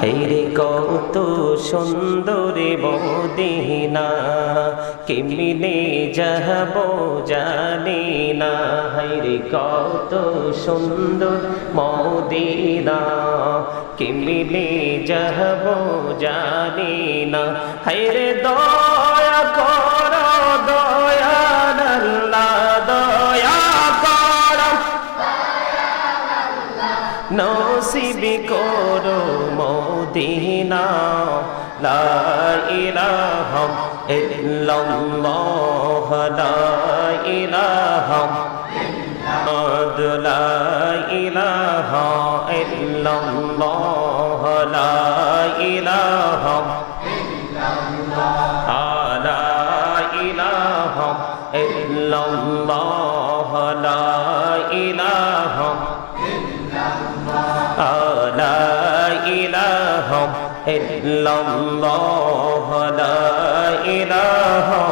হেরে কত সুন্দর মদিনা, কেমনে যাব জানি না। হেরে কত সুন্দর মদিনা, কেমনে যাব জানি না। হেরে দয়া করো দয়াল আল্লাহ, দয়া করো নসিব করো মদিনা। লা ইলাহা ইল্লাল্লাহ, লা ইলাহা ইল্লাল্লাহ, লা ইলাহা ইল্লাল্লাহ, লা ইলাহা ইল্লাল্লাহ, লা ইলাহা ইল্লাল্লাহ, লা ইলাহা লা ইলাহা ইল্লাল্লাহ, লা ইলাহা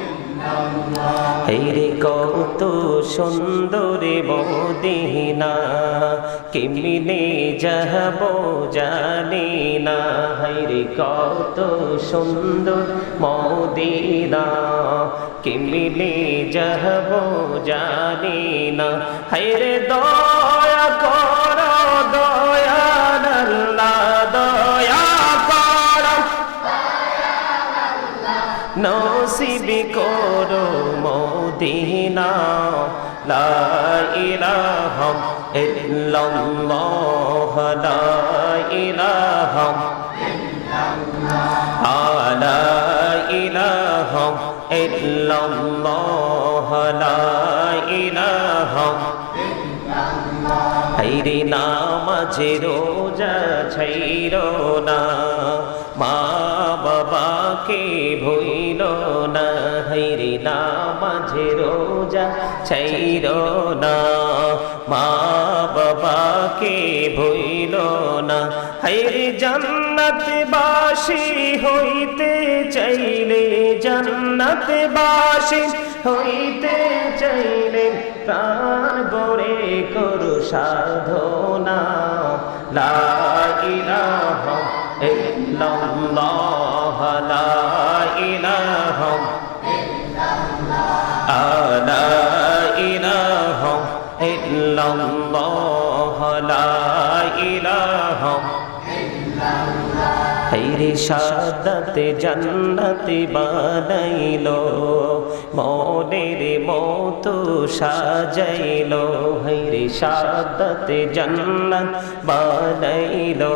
ইল্লাল্লাহ। হেরে কত সুন্দর মদিনা, কেমনে যাব জানি না। হেরে কত সুন্দর মদিনা, কেমনে যাব জানি না। হেরে দয়া করো দয়াল আল্লাহ, দয়া করো নসিব করো মদিনা। লা ইলাহা ইল্লাল্লাহ, লা ইলাহা ইল্লাল্লাহ, লা ইলাহা ইল্লাল্লাহ, লা ইলাহা ইল্লাল্লাহ। হেরে নামাজ রোজা ছাইরো না, মা বাবাকে ভুইলো না। হেরে নামাজ রোজা ছাইরো না, মা বাবাকে ভুইলো না। হেরে জান্নাতবাসী হইতে চাইলে, জান্নাতবাসী হইতে চাইলে প্রাণ গড়ে করু সাধনা। লা ইলাহা ইল্লাল্লাহ, লা ইলাহা ইল্লাল্লাহ, লা ইলাহা ইল্লাল্লাহ, লা ইলাহা ইল্লাল্লাহ। হেরে সাদাতে জান্নাতে বানাইলো, মনের মতো সাজাইলো। হেরে সাদাতে জান্নাত বানাইলো,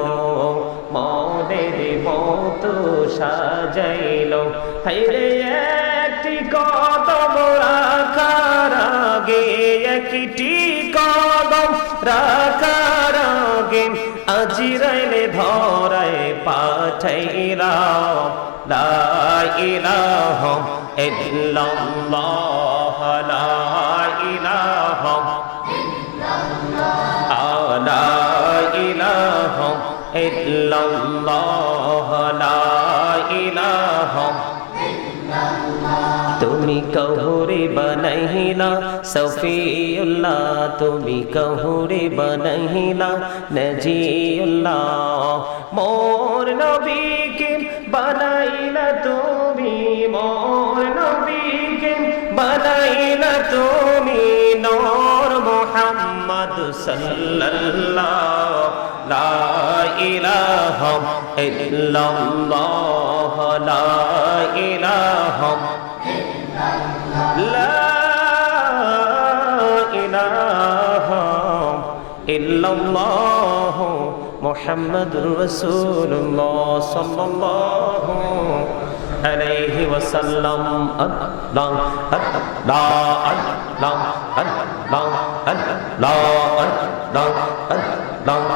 মনের মতো সাজাইলো। হেরে একটি কদম রাখার আগে, একটি কদম রাখার আগে আজরাইলে ধরায় পাঠাইলা। লা ইলাহা ইল্লাল্লাহ, লা ইলাহা ইল্লাল্লাহ, লা ইলাহা ইল্লাল্লাহ, লা ইলাহা ইল্লাল্লাহ। তুমি কহুরে বানাইলা সফিউল্লাহ, তুমি কহুরে বানাইলা নজিউল্লাহ। মোর নবীকে বানাইলা তুমি, মোর নবীকে বানাইলা তুমি নূর মুহাম্মদ সাল্লাল্লাহ। লা ইলাহা ইল্লাল্লাহ, লা ইলাহা লা ইলাহা ইল্লাল্লাহ মুহাম্মাদুর রাসূলুল্লাহ সাল্লাল্লাহু আলাইহি ওয়াসাল্লাম। আল্লাহ আল্লাহ আল্লাহ আল্লাহ আল্লাহ আল্লাহ আল্লাহ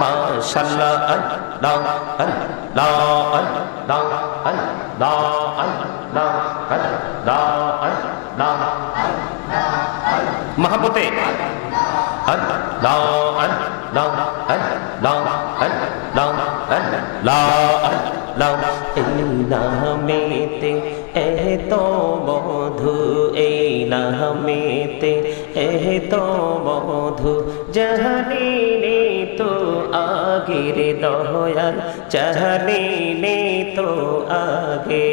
মাশাআল্লাহ আল্লাহ আল্লাহ আল্লাহ আল্লাহ আল্লাহ আল্লাহ আল্লাহ মহব্বতে আল্লাহ আল্লাহ আল্লাহ আল্লাহ আল্লাহ এই নামেতে এত মধু নামেতে তো মধু জানিনি তো আগের দয়াল জানিনি তো আগে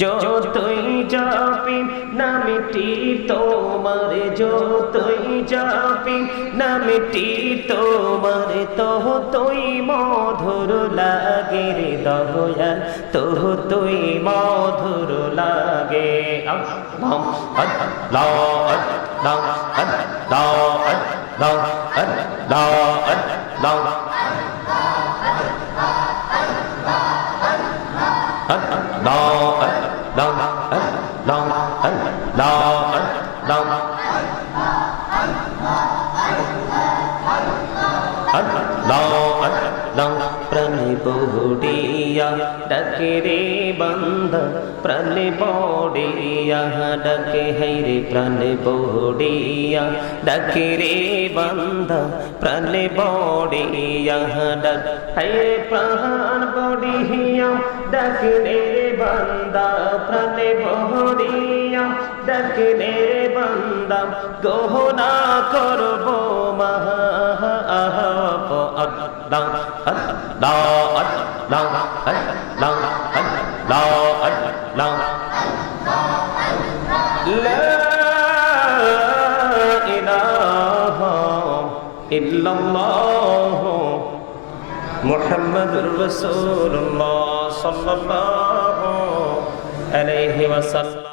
যতই যাবি নামটি তোমার যতই যাবি নামটি তোমার তুই মধুর লাগে রে দয়াল তুই মধুর লাগে আল্লাহ আল্লাহ আল্লাহ আল্লাহ আল্লাহ আল্লাহ আল্লাহ প্রাণে বড়িয়া ডাকে রে বান্দা প্রাণে বড়িয়া ডাকে হাইরে প্রাণে বড়িয়া ডাকে রে বান্দা প্রাণে বড়িয়া ডাক হাইরে প্রাণ বড়িয়া ডাকে রে বান্দা প্রাণে বড়িয়া ডাকে রে বান্দা গহনা করব মহা Allah Allah Allah Allah Allah Allah La ilaha illallah Muhammadur Rasulullah sallallahu alaihi wasallam